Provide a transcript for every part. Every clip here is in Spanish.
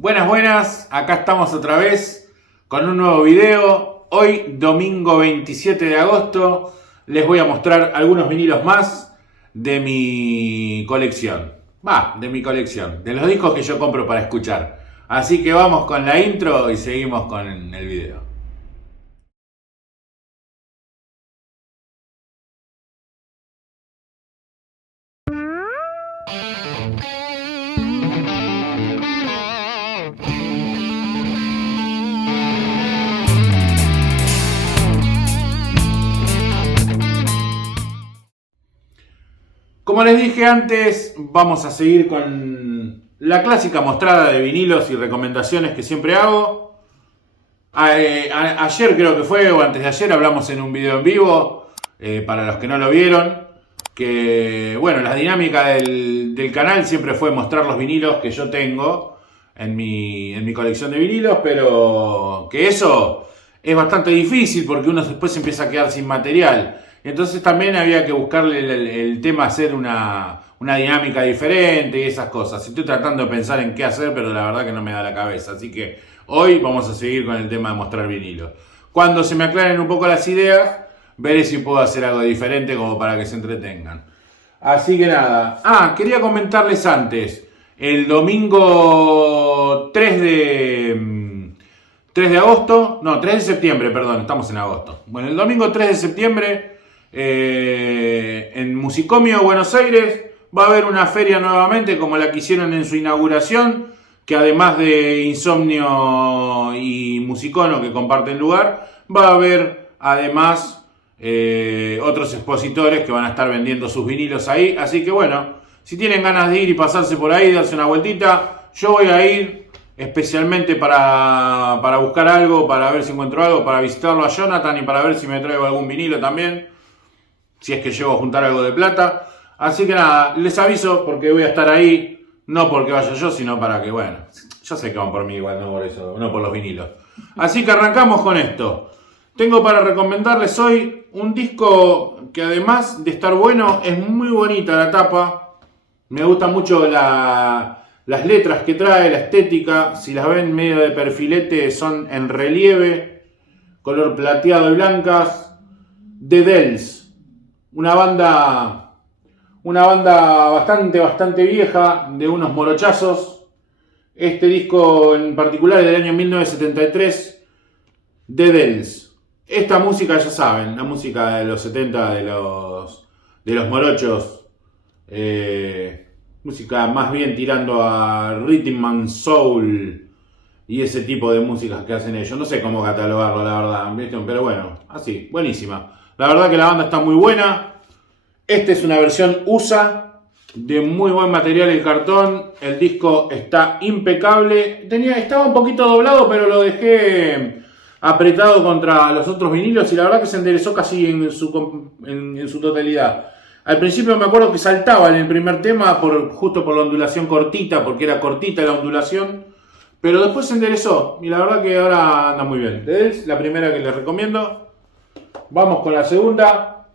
Buenas, buenas, acá estamos otra vez con un nuevo video. Hoy, domingo 27 de agosto, les voy a mostrar algunos vinilos más de mi colección. De los discos que yo compro para escuchar. Así que vamos con la intro y seguimos con el video. Como les dije antes, vamos a seguir con la clásica mostrada de vinilos y recomendaciones que siempre hago. Ayer creo que fue, o antes de ayer, hablamos en un video en vivo, para los que no lo vieron, que bueno, la dinámica del canal siempre fue mostrar los vinilos que yo tengo en mi colección de vinilos, pero que eso es bastante difícil porque uno después se empieza a quedar sin material. Entonces también había que buscarle el tema, hacer una dinámica diferente y esas cosas. Estoy tratando de pensar en qué hacer, pero la verdad que no me da la cabeza. Así que hoy vamos a seguir con el tema de mostrar vinilos. Cuando se me aclaren un poco las ideas, veré si puedo hacer algo diferente como para que se entretengan. Así que nada. Quería comentarles antes. El domingo 3 de agosto, no, 3 de septiembre, perdón, estamos en agosto. Bueno, el domingo 3 de septiembre, en Musicomio, Buenos Aires, va a haber una feria nuevamente como la que hicieron en su inauguración, que además de Insomnio y Musicono que comparten lugar, va a haber además otros expositores que van a estar vendiendo sus vinilos ahí. Así que bueno, si tienen ganas de ir y pasarse por ahí, darse una vueltita, yo voy a ir especialmente para buscar algo, para ver si encuentro algo, para visitarlo a Jonathan y para ver si me traigo algún vinilo también, si es que llego a juntar algo de plata. Así que nada, les aviso porque voy a estar ahí, no porque vaya yo, sino para que, bueno, yo sé que van por mí igual, no por eso, no por los vinilos. Así que arrancamos con esto. Tengo para recomendarles hoy un disco que además de estar bueno, es muy bonita la tapa. Me gusta mucho las letras que trae, la estética. Si las ven medio de perfilete, son en relieve, color plateado y blancas. The Dells. Una banda bastante vieja, de unos morochazos. Este disco en particular es del año 1973, The Dells. Esta música, ya saben, la música de los 70 de los morochos. Música más bien tirando a rhythm and soul y ese tipo de músicas que hacen ellos. No sé cómo catalogarlo, la verdad, ¿viste? Pero bueno, así, buenísima. La verdad que la banda está muy buena. Esta es una versión USA de muy buen material el cartón. El disco está impecable. Estaba un poquito doblado, pero lo dejé apretado contra los otros vinilos y la verdad que se enderezó casi en su totalidad. Al principio me acuerdo que saltaba en el primer tema justo por la ondulación cortita, porque era cortita la ondulación, pero después se enderezó y la verdad que ahora anda muy bien. Es la primera que les recomiendo. Vamos con la segunda.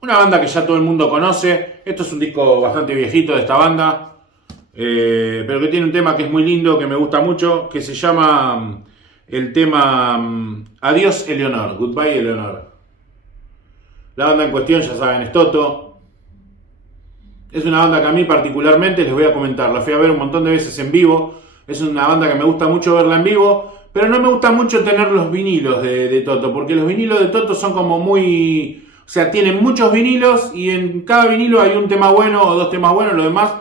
Una banda que ya todo el mundo conoce. Esto es un disco bastante viejito de esta banda, pero que tiene un tema que es muy lindo, que me gusta mucho, que se llama el tema Adiós Eleonor, Goodbye Eleonor. La banda en cuestión, ya saben, es Toto. Es una banda que a mí particularmente, les voy a comentar, la fui a ver un montón de veces en vivo. Es una banda que me gusta mucho verla en vivo, pero no me gusta mucho tener los vinilos de Toto, porque los vinilos de Toto son como muy... O sea, tienen muchos vinilos y en cada vinilo hay un tema bueno o dos temas buenos, los demás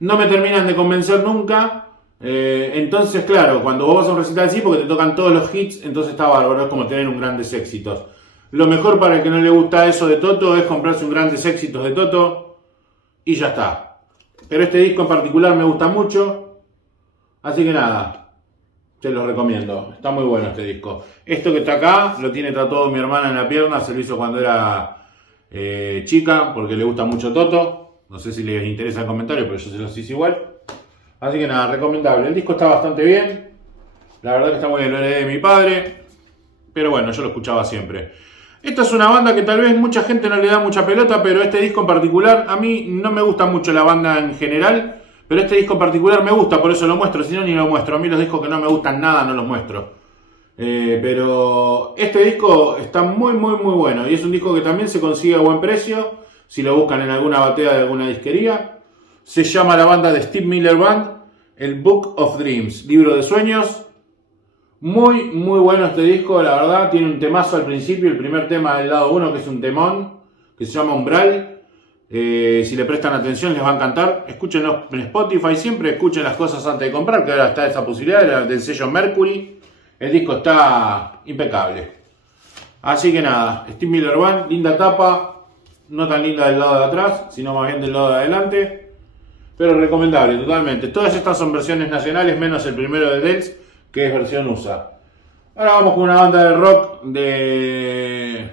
no me terminan de convencer nunca. Entonces, claro, cuando vos vas a un recital así, porque te tocan todos los hits, entonces está bárbaro, es como tener un grandes éxitos. Lo mejor para el que no le gusta eso de Toto es comprarse un grandes éxitos de Toto y ya está. Pero este disco en particular me gusta mucho, así que nada, te lo recomiendo. Está muy bueno este disco. Esto que está acá lo tiene tatuado mi hermana en la pierna, se lo hizo cuando era chica, porque le gusta mucho Toto. No sé si les interesa el comentario, pero yo se los hice igual. Así que nada, recomendable. El disco está bastante bien. La verdad que está muy bien, lo heredé de mi padre. Pero bueno, yo lo escuchaba siempre. Esta es una banda que tal vez mucha gente no le da mucha pelota, pero este disco en particular, a mí no me gusta mucho la banda en general, Pero este disco en particular me gusta, por eso lo muestro, si no ni lo muestro. A mí los discos que no me gustan nada no los muestro. Pero este disco está muy bueno. Y es un disco que también se consigue a buen precio, si lo buscan en alguna batea de alguna disquería. Se llama la banda de Steve Miller Band, el Book of Dreams, libro de sueños. Muy bueno este disco, la verdad. Tiene un temazo al principio, el primer tema del lado 1, que es un temón, que se llama Umbral. Si le prestan atención les va a encantar. Escúchenlo en Spotify, siempre escuchen las cosas antes de comprar, que ahora está esa posibilidad del sello Mercury. El disco está impecable. Así que nada, Steve Miller Band, linda tapa, no tan linda del lado de atrás, sino más bien del lado de adelante, pero recomendable totalmente. Todas estas son versiones nacionales, menos el primero de Dells, que es versión USA. Ahora vamos con una banda de rock de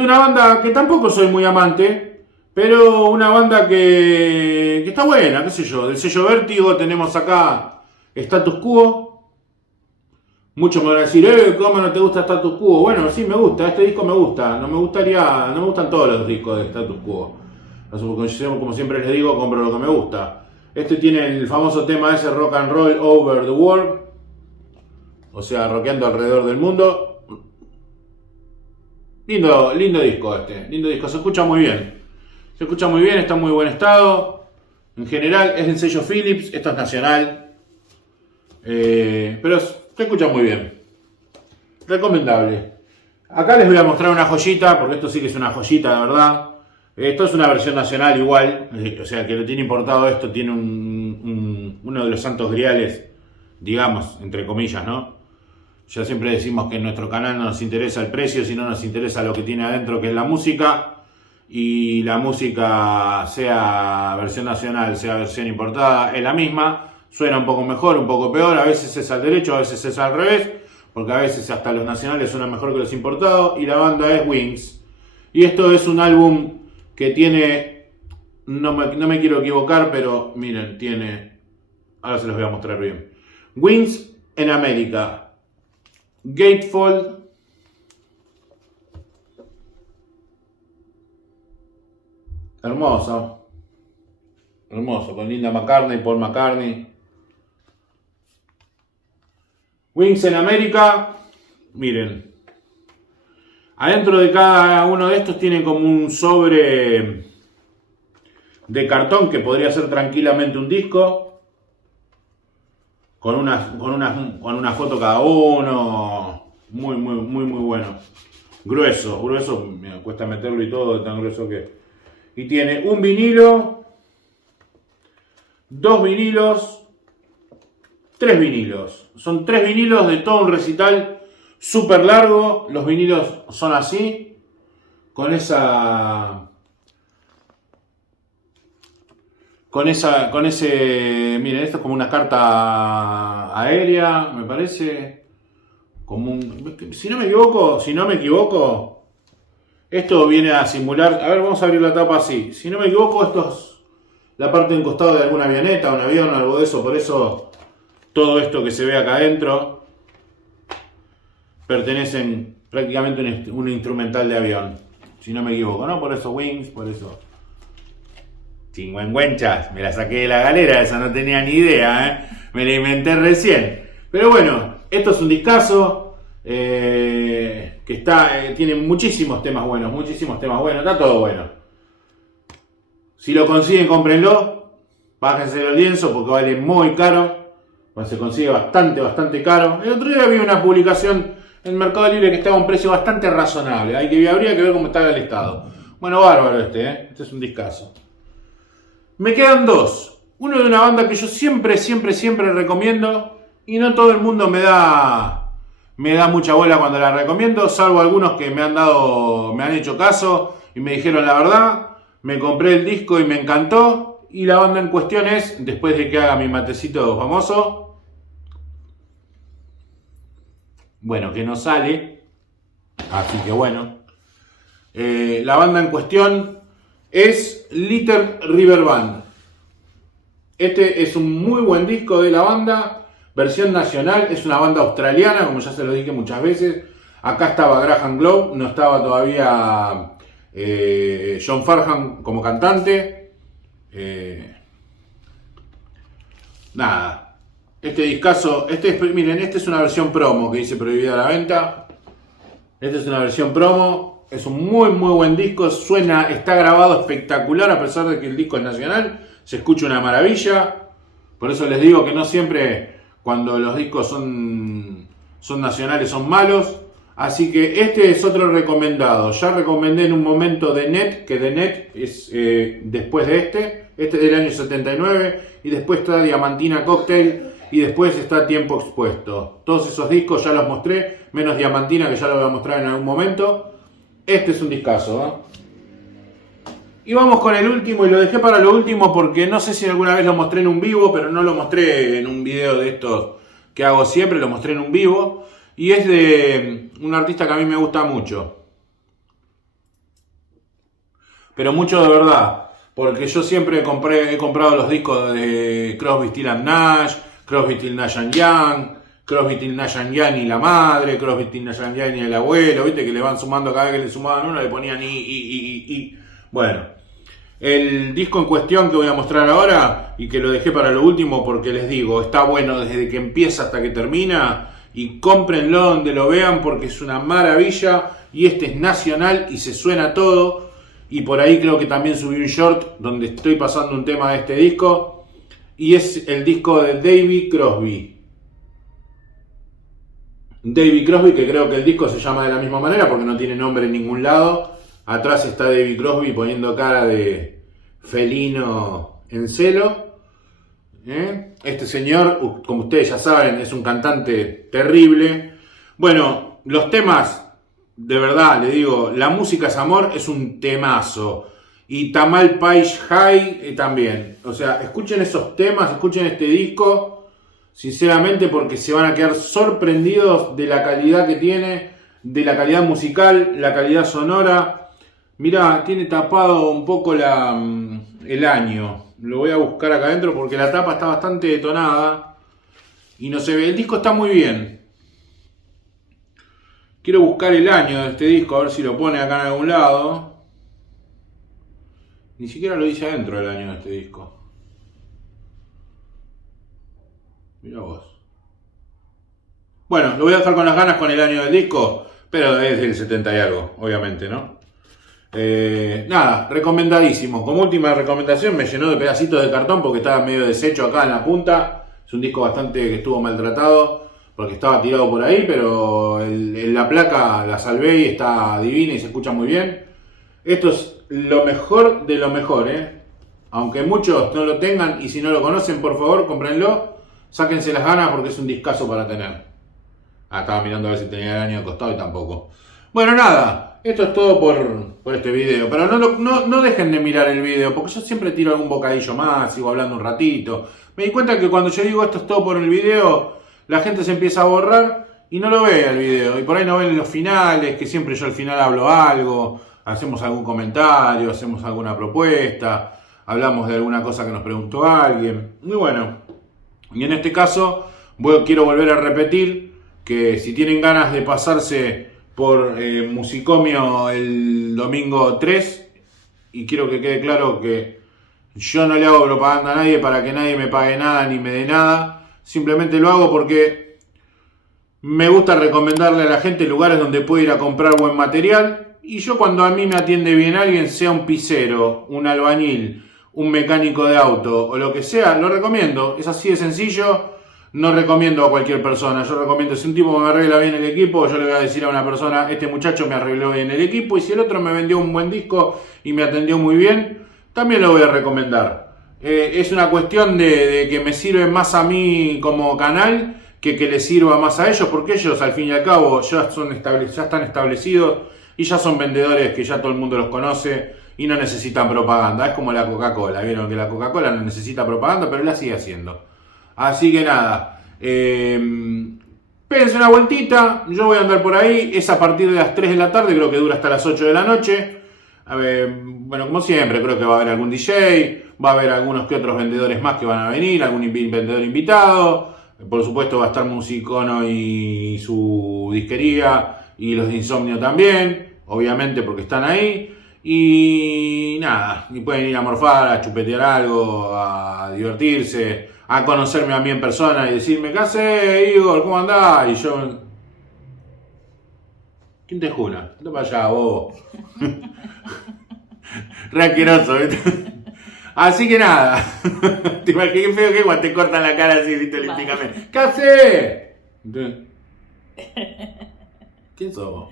una banda que tampoco soy muy amante, pero una banda que está buena, qué sé yo. Del sello Vértigo tenemos acá Status Quo. Muchos me van a decir, ¿cómo no te gusta Status Quo? Bueno, sí me gusta, este disco me gusta. No me gustan todos los discos de Status Quo. Como siempre les digo, compro lo que me gusta. Este tiene el famoso tema ese, Rock and Roll Over the World. O sea, rockeando alrededor del mundo. Lindo disco este. Lindo disco, se escucha muy bien. Está en muy buen estado. En general es del sello Philips, esto es nacional. Pero se escucha muy bien. Recomendable. Acá les voy a mostrar una joyita, porque esto sí que es una joyita de verdad. Esto es una versión nacional igual. O sea, que lo tiene importado esto, tiene uno de los santos griales, digamos, entre comillas, ¿no? Ya siempre decimos que en nuestro canal no nos interesa el precio, sino nos interesa lo que tiene adentro, que es la música. Y la música, sea versión nacional, sea versión importada, es la misma. Suena un poco mejor, un poco peor, a veces es al derecho, a veces es al revés, porque a veces hasta los nacionales suenan mejor que los importados. Y la banda es Wings. Y esto es un álbum que tiene, no me quiero equivocar, pero miren, tiene, ahora se los voy a mostrar bien. Wings en América, Gatefold, hermoso, con Linda McCartney, Paul McCartney. Wings en América, miren. Adentro de cada uno de estos tiene como un sobre de cartón que podría ser tranquilamente un disco. Con una foto cada uno. Muy bueno. Grueso. Me cuesta meterlo y todo, tan grueso que. Y tiene un vinilo, 2 vinilos, 3 vinilos. Son 3 vinilos de todo un recital súper largo. Los vinilos son así, con ese, miren, esto es como una carta aérea, me parece, si no me equivoco, esto viene a simular, a ver, vamos a abrir la tapa así, si no me equivoco, esto es la parte de un costado de alguna avioneta, un avión o algo de eso, por eso todo esto que se ve acá adentro pertenecen prácticamente a un instrumental de avión, si no me equivoco, ¿no? Por eso Wings, por eso. Chingüengüenchas, me la saqué de la galera, esa no tenía ni idea, me la inventé recién. Pero bueno, esto es un discazo que tiene muchísimos temas buenos, está todo bueno. Si lo consiguen, cómprenlo, bájense el lienzo porque vale muy caro. Se consigue bastante caro. El otro día vi una publicación en Mercado Libre que estaba a un precio bastante razonable. Habría que ver cómo estaba el estado. Bueno, bárbaro este es un discazo. Me quedan 2. Uno de una banda que yo siempre recomiendo y no todo el mundo me da mucha bola cuando la recomiendo, salvo algunos que me han hecho caso y me dijeron la verdad. Me compré el disco y me encantó. Y la banda en cuestión es, después de que haga mi matecito famoso, bueno, que no sale, así que bueno, la banda en cuestión es Little River Band. Este es un muy buen disco de la banda, versión nacional, es una banda australiana, como ya se lo dije muchas veces. Acá estaba Graham Globe, no estaba todavía John Farnham como cantante. nada. Este discazo, miren, esta es una versión promo que dice prohibida la venta. Esta es una versión promo. Es un muy buen disco. Suena, está grabado espectacular a pesar de que el disco es nacional. Se escucha una maravilla. Por eso les digo que no siempre cuando los discos son nacionales son malos. Así que este es otro recomendado. Ya recomendé en un momento The Net, que The Net es después de este. Este es del año 79. Y después está Diamantina Cocktail. Y después está Tiempo Expuesto. Todos esos discos ya los mostré. Menos Diamantina, que ya lo voy a mostrar en algún momento. Este es un discazo, ¿eh? Y vamos con el último. Y lo dejé para lo último porque no sé si alguna vez lo mostré en un vivo. Pero no lo mostré en un video de estos que hago siempre. Lo mostré en un vivo. Y es de un artista que a mí me gusta mucho. Pero mucho de verdad. Porque yo siempre he comprado los discos de Crosby, Stills Nash, Crosby, Stills Nash Young, Crosby, Stills Nash Young y la madre, Crosby, Stills Nash Young y el abuelo, viste que le van sumando, cada vez que le sumaban uno le ponían y. Bueno, el disco en cuestión que voy a mostrar ahora y que lo dejé para lo último porque les digo, está bueno desde que empieza hasta que termina. Y cómprenlo donde lo vean porque es una maravilla. Y este es nacional y se suena todo. Y por ahí creo que también subí un short donde estoy pasando un tema de este disco. Y es el disco de David Crosby. David Crosby, que creo que el disco se llama de la misma manera porque no tiene nombre en ningún lado. Atrás está David Crosby poniendo cara de felino en celo. Este señor, como ustedes ya saben, es un cantante terrible. Bueno, los temas, de verdad, le digo, La música es amor es un temazo. Y Tamal Pais High también. O sea, escuchen esos temas, escuchen este disco, sinceramente, porque se van a quedar sorprendidos de la calidad que tiene, de la calidad musical, la calidad sonora. Mirá, tiene tapado un poco el año. Lo voy a buscar acá adentro porque la tapa está bastante detonada y no se ve. El disco está muy bien. Quiero buscar el año de este disco, a ver si lo pone acá en algún lado. Ni siquiera lo dice adentro el año de este disco. Mirá vos. Bueno, lo voy a dejar con las ganas con el año del disco, pero es del 70 y algo, obviamente, ¿no? Nada, recomendadísimo. Como última recomendación, me llenó de pedacitos de cartón porque estaba medio deshecho acá en la punta. Es un disco bastante que estuvo maltratado porque estaba tirado por ahí, pero la placa la salvé y está divina y se escucha muy bien. Esto es lo mejor de lo mejor, aunque muchos no lo tengan y si no lo conocen, por favor, cómprenlo. Sáquense las ganas porque es un discazo para tener. Estaba mirando a ver si tenía el año de costado y tampoco. Bueno, nada, esto es todo por este video. Pero no dejen de mirar el video, porque yo siempre tiro algún bocadillo más, sigo hablando un ratito. Me di cuenta que cuando yo digo esto es todo por el video, la gente se empieza a borrar y no lo ve el video. Y por ahí no ven los finales, que siempre yo al final hablo algo, hacemos algún comentario, hacemos alguna propuesta, hablamos de alguna cosa que nos preguntó alguien. Muy bueno. Y en este caso, quiero volver a repetir que si tienen ganas de pasarse por Musicomio el domingo 3, y quiero que quede claro que yo no le hago propaganda a nadie para que nadie me pague nada ni me dé nada, simplemente lo hago porque me gusta recomendarle a la gente lugares donde puede ir a comprar buen material, y yo cuando a mí me atiende bien alguien, sea un pisero, un albañil, un mecánico de auto o lo que sea, lo recomiendo, es así de sencillo. No recomiendo a cualquier persona, yo recomiendo si un tipo me arregla bien el equipo, yo le voy a decir a una persona, este muchacho me arregló bien el equipo, y si el otro me vendió un buen disco y me atendió muy bien, también lo voy a recomendar. Es una cuestión de que me sirve más a mí como canal que le sirva más a ellos, porque ellos al fin y al cabo ya están establecidos y ya son vendedores que ya todo el mundo los conoce y no necesitan propaganda. Es como la Coca-Cola, vieron que la Coca-Cola no necesita propaganda, pero la sigue haciendo. Así que nada, péguense una vueltita, yo voy a andar por ahí, es a partir de las 3 de la tarde, creo que dura hasta las 8 de la noche. Bueno, como siempre, creo que va a haber algún DJ, va a haber algunos que otros vendedores más que van a venir, algún vendedor invitado, por supuesto va a estar Musicono y su disquería, y los de Insomnio también, obviamente porque están ahí. Y nada, y pueden ir a morfar, a chupetear algo, a divertirse, a conocerme a mí en persona y decirme, ¿qué haces, Igor? ¿Cómo andás? Y yo... ¿Quién te jura? Anda para allá, bobo. Re asqueroso, ¿viste? Así que nada. Te imaginas qué feo que cuando te cortan la cara así, ¿viste? Olímpicamente. ¿Qué haces? ¿Quién sos vos?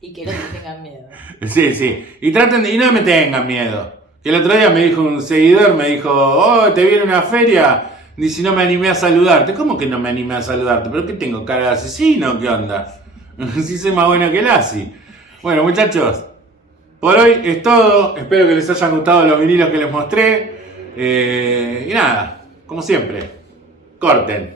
Y que no te tengan miedo. Sí, sí. Y no me tengan miedo. Que el otro día me dijo un seguidor, me dijo, oh, te viene una feria. Ni si no me animé a saludarte. ¿Cómo que no me animé a saludarte? ¿Pero qué tengo, cara de asesino? ¿Qué onda? Si soy más bueno que el Asi. Bueno, muchachos, por hoy es todo. Espero que les hayan gustado los vinilos que les mostré. Y nada, como siempre, corten.